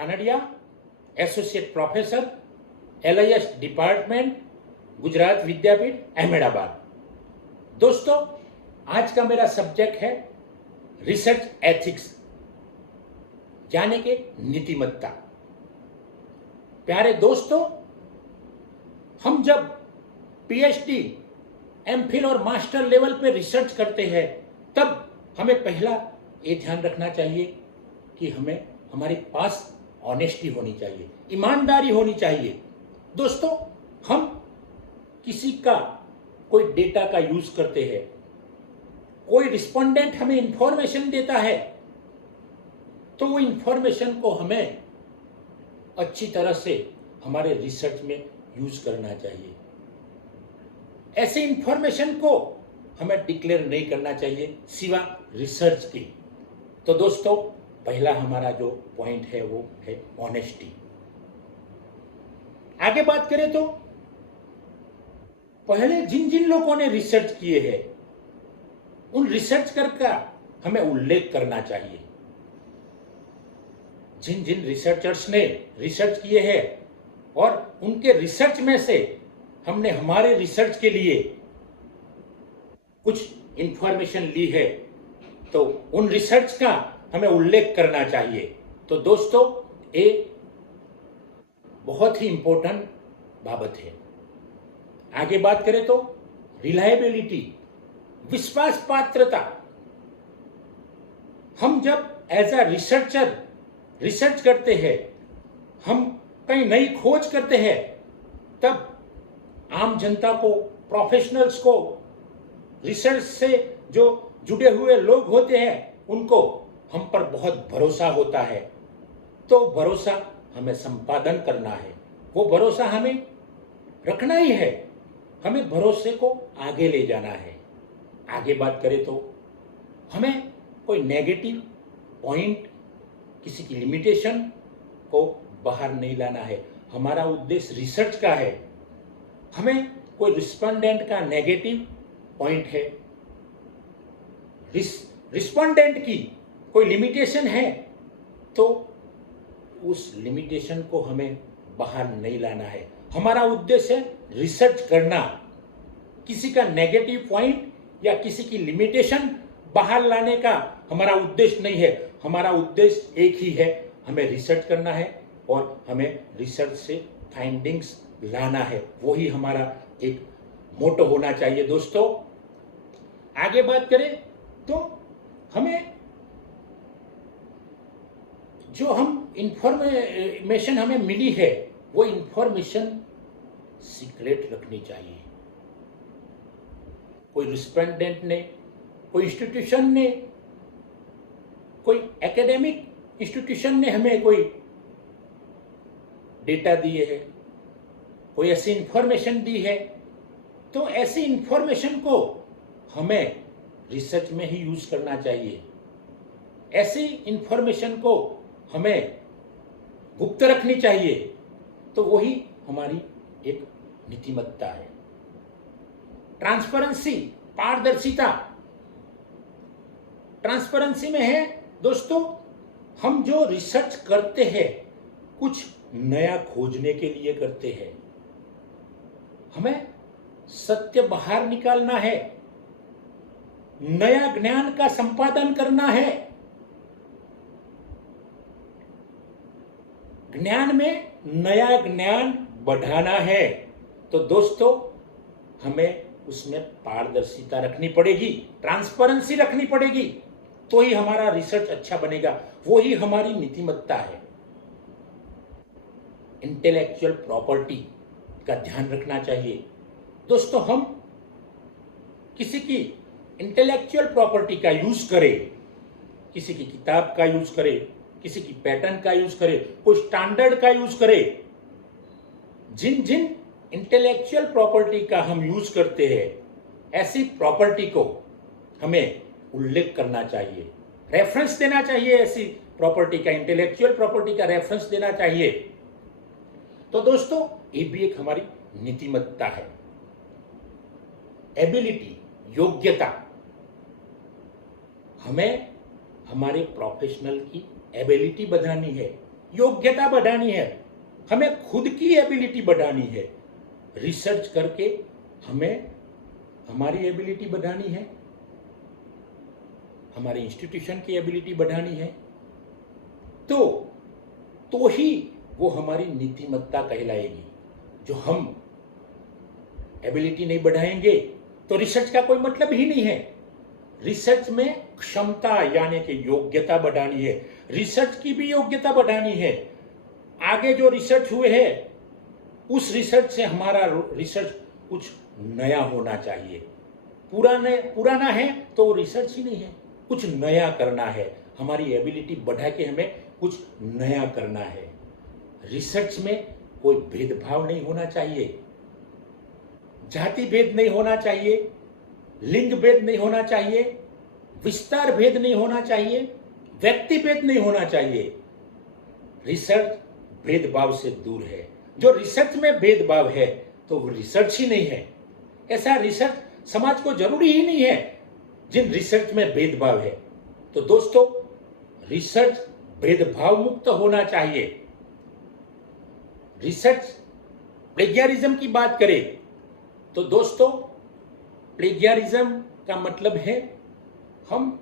कानडिया, associate professor, LIS department, Gujarat Vidyapith, Ahmedabad. दोस्तों, आज का मेरा सब्जेक्ट है रिसर्च एथिक्स, यानी कि नीतिमत्ता। प्यारे दोस्तों, हम जब PhD, MPhil और मास्टर लेवल पे रिसर्च करते हैं, तब हमें पहला ये ध्यान रखना चाहिए कि हमारे पास ऑनेस्टी होनी चाहिए, ईमानदारी होनी चाहिए। दोस्तों, हम किसी का कोई डेटा का यूज करते हैं, कोई रिस्पोंडेंट हमें इंफॉर्मेशन देता है, तो वो इंफॉर्मेशन को हमें अच्छी तरह से हमारे रिसर्च में यूज करना चाहिए। ऐसे इंफॉर्मेशन को हमें डिक्लेयर नहीं करना चाहिए सिवा रिसर्च की। तो दोस्तों, पहला हमारा जो पॉइंट है वो है ऑनेस्टी। आगे बात करें तो पहले जिन जिन लोगों ने रिसर्च किए हैं, उन रिसर्च का हमें उल्लेख करना चाहिए। जिन जिन रिसर्चर्स ने रिसर्च किए हैं और उनके रिसर्च में से हमने हमारे रिसर्च के लिए कुछ इंफॉर्मेशन ली है, तो उन रिसर्च का हमें उल्लेख करना चाहिए। तो दोस्तों, ये बहुत ही इंपॉर्टेंट बाबत है। आगे बात करें तो रिलायबिलिटी, विश्वास पात्रता। हम जब एज अ रिसर्चर रिसर्च करते हैं, हम कहीं नई खोज करते हैं, तब आम जनता को, प्रोफेशनल्स को, रिसर्च से जो जुड़े हुए लोग होते हैं, उनको हम पर बहुत भरोसा होता है। तो भरोसा हमें संपादन करना है, वो भरोसा हमें रखना ही है, हमें भरोसे को आगे ले जाना है। आगे बात करें तो हमें कोई नेगेटिव पॉइंट, किसी की लिमिटेशन को बाहर नहीं लाना है। हमारा उद्देश्य रिसर्च का है। हमें कोई रिस्पोंडेंट का नेगेटिव पॉइंट है, रिस्पोंडेंट की कोई लिमिटेशन है, तो उस लिमिटेशन को हमें बाहर नहीं लाना है। हमारा उद्देश्य है रिसर्च करना। किसी का नेगेटिव पॉइंट या किसी की लिमिटेशन बाहर लाने का हमारा उद्देश्य नहीं है। हमारा उद्देश्य एक ही है, हमें रिसर्च करना है और हमें रिसर्च से फाइंडिंग्स लाना है। वही हमारा एक मोटो होना चाहिए। दोस्तों, आगे बात करें तो हमें जो हम इंफॉर्मेशन हमें मिली है, वो इंफॉर्मेशन सीक्रेट रखनी चाहिए। कोई रिस्पोंडेंट ने, कोई इंस्टीट्यूशन ने, कोई एकेडमिक इंस्टीट्यूशन ने हमें कोई डेटा दिए है, कोई ऐसी इंफॉर्मेशन दी है, तो ऐसी इंफॉर्मेशन को हमें रिसर्च में ही यूज करना चाहिए। ऐसी इंफॉर्मेशन को हमें गुप्त रखनी चाहिए। तो वही हमारी एक नीतिमत्ता है। ट्रांसपेरेंसी, पारदर्शिता। ट्रांसपेरेंसी में है दोस्तों, हम जो रिसर्च करते हैं, कुछ नया खोजने के लिए करते हैं। हमें सत्य बाहर निकालना है, नया ज्ञान का संपादन करना है, ज्ञान में नया ज्ञान बढ़ाना है। तो दोस्तों, हमें उसमें पारदर्शिता रखनी पड़ेगी, ट्रांसपेरेंसी रखनी पड़ेगी, तो ही हमारा रिसर्च अच्छा बनेगा। वो ही हमारी नीतिमत्ता है। इंटेलेक्चुअल प्रॉपर्टी का ध्यान रखना चाहिए। दोस्तों, हम किसी की इंटेलेक्चुअल प्रॉपर्टी का यूज करें, किसी की किताब का यूज करें, किसी की पैटर्न का यूज करें, कोई स्टैंडर्ड का यूज करें, जिन जिन इंटेलेक्चुअल प्रॉपर्टी का हम यूज करते हैं, ऐसी प्रॉपर्टी को हमें उल्लेख करना चाहिए, रेफरेंस देना चाहिए। ऐसी प्रॉपर्टी का, इंटेलेक्चुअल प्रॉपर्टी का रेफरेंस देना चाहिए। तो दोस्तों, ये भी एक हमारी नीतिमत्ता है। एबिलिटी, योग्यता। हमें हमारे प्रोफेशनल की एबिलिटी बढ़ानी है, योग्यता बढ़ानी है, हमें खुद की एबिलिटी बढ़ानी है। रिसर्च करके हमें हमारी एबिलिटी बढ़ानी है, हमारे इंस्टीट्यूशन की एबिलिटी बढ़ानी है, तो ही वो हमारी नीतिमत्ता कहलाएगी। जो हम एबिलिटी नहीं बढ़ाएंगे तो रिसर्च का कोई मतलब ही नहीं है। रिसर्च में क्षमता यानी कि योग्यता बढ़ानी है, रिसर्च की भी योग्यता बढ़ानी है। आगे जो रिसर्च हुए है उस रिसर्च से हमारा रिसर्च कुछ नया होना चाहिए। पुराना है तो रिसर्च ही नहीं है, कुछ नया करना है। हमारी एबिलिटी बढ़ा के हमें कुछ नया करना है। रिसर्च में कोई भेदभाव नहीं होना चाहिए, जाति भेद नहीं होना चाहिए, लिंग भेद नहीं होना चाहिए, विस्तार भेद नहीं होना चाहिए, व्यक्ति भेद नहीं होना चाहिए। रिसर्च भेदभाव से दूर है। जो रिसर्च में भेदभाव है तो वो रिसर्च ही नहीं है। ऐसा रिसर्च समाज को जरूरी ही नहीं है जिन रिसर्च में भेदभाव है। तो दोस्तों, रिसर्च भेदभाव मुक्त होना चाहिए। रिसर्च प्लेगियरिज्म की बात करें तो दोस्तों, प्लेगियरिज्म का मतलब है हम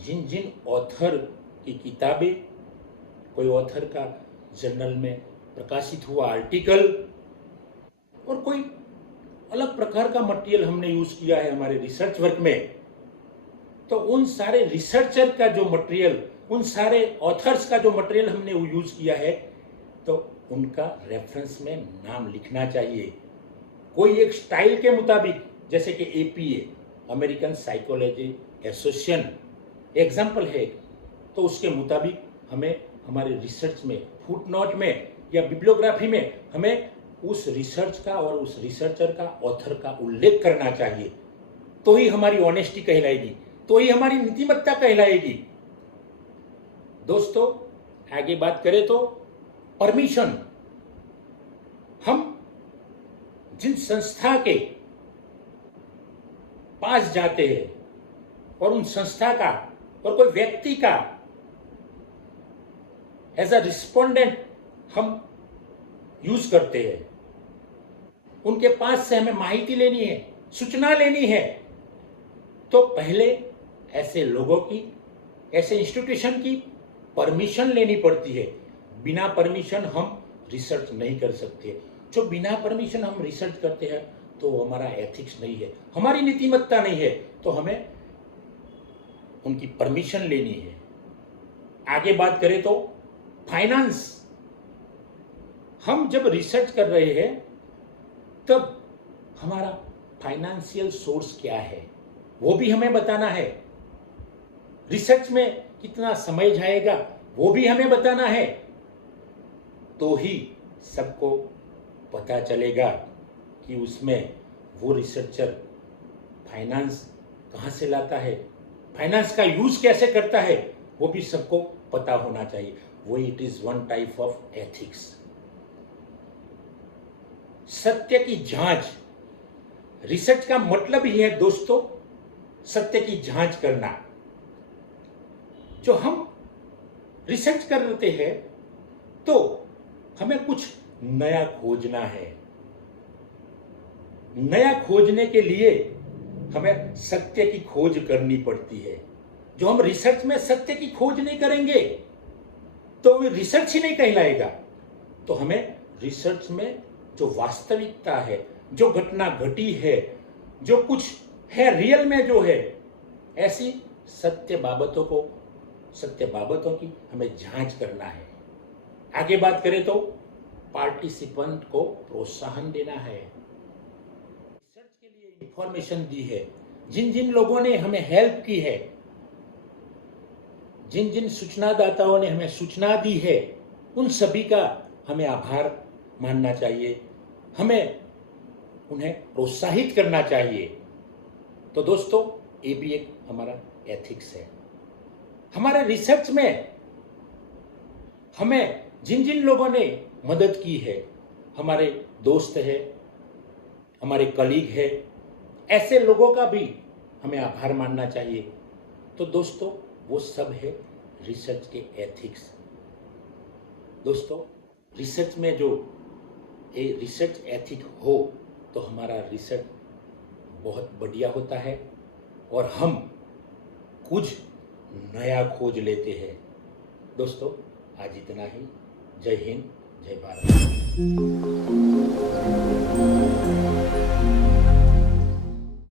जिन जिन ऑथर की किताबें, कोई ऑथर का जर्नल में प्रकाशित हुआ आर्टिकल और कोई अलग प्रकार का मटेरियल हमने यूज किया है हमारे रिसर्च वर्क में, तो उन सारे रिसर्चर का जो मटेरियल, उन सारे ऑथर्स का जो मटेरियल हमने यूज किया है, तो उनका रेफरेंस में नाम लिखना चाहिए। कोई एक स्टाइल के मुताबिक, जैसे कि APA, American psychology association example है, तो उसके मुताबिक हमें हमारे रिसर्च में, फुटनोट में या बिब्लियोग्राफी में हमें उस रिसर्च का और उस रिसर्चर का, ऑथर का उल्लेख करना चाहिए। तो ही हमारी ऑनेस्टी कहलाएगी, तो ही हमारी नीतिमत्ता कहलाएगी। दोस्तों, आगे बात करें तो परमिशन। हम जिन संस्था के पास जाते हैं और उन संस्था का और कोई व्यक्ति का एज अ रिस्पोंडेंट हम यूज करते हैं, उनके पास से हमें माहिती लेनी है, सूचना लेनी है, तो पहले ऐसे लोगों की, ऐसे इंस्टीट्यूशन की परमिशन लेनी पड़ती है। बिना परमिशन हम रिसर्च नहीं कर सकते। जो बिना परमिशन हम रिसर्च करते हैं तो हमारा एथिक्स नहीं है, हमारी नीतिमत्ता नहीं है, तो हमें उनकी परमिशन लेनी है। आगे बात करें तो फाइनेंस। हम जब रिसर्च कर रहे हैं तब हमारा फाइनेंशियल सोर्स क्या है वो भी हमें बताना है। रिसर्च में कितना समय जाएगा वो भी हमें बताना है, तो ही सबको पता चलेगा कि उसमें वो रिसर्चर फाइनेंस कहाँ से लाता है, फाइनेंस का यूज कैसे करता है, वो भी सबको पता होना चाहिए। वो it is one type of ethics. सत्य की जांच, रिसर्च का मतलब ही है दोस्तों सत्य की जांच करना। जो हम रिसर्च करते हैं तो हमें कुछ नया खोजना है। नया खोजने के लिए हमें सत्य की खोज करनी पड़ती है। जो हम रिसर्च में सत्य की खोज नहीं करेंगे तो वो रिसर्च ही नहीं कहलाएगा। तो हमें रिसर्च में जो वास्तविकता है, जो घटना घटी है, जो कुछ है रियल में जो है, ऐसी सत्य बाबतों की हमें जांच करना है। आगे बात करें तो पार्टिसिपेंट को प्रोत्साहन देना है। रिसर्च के लिए इंफॉर्मेशन दी है, जिन जिन लोगों ने हमें हेल्प की है, जिन जिन सूचनादाताओं ने हमें सूचना दी है, उन सभी का हमें आभार मानना चाहिए, हमें उन्हें प्रोत्साहित करना चाहिए। तो दोस्तों, ये भी एक हमारा एथिक्स है। हमारे रिसर्च में हमें जिन जिन लोगों ने मदद की है, हमारे दोस्त है, हमारे कलीग है, ऐसे लोगों का भी हमें आभार मानना चाहिए। तो दोस्तों, वो सब है रिसर्च के एथिक्स। दोस्तों, रिसर्च में जो रिसर्च एथिक हो तो हमारा रिसर्च बहुत बढ़िया होता है और हम कुछ नया खोज लेते हैं। दोस्तों, आज इतना ही। जय हिंद, जय भारत।